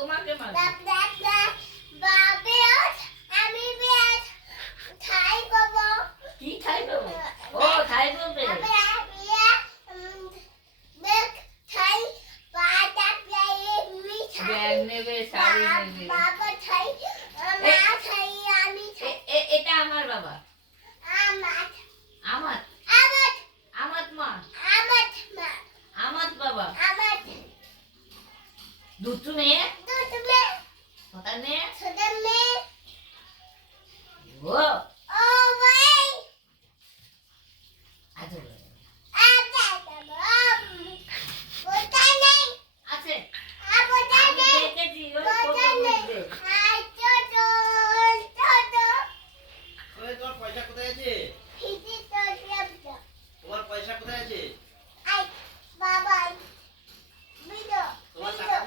তোমাকে দুটো মেয়ে তোমার পয়সা কোথায় আছে তোমার পয়সা কোথায় আছে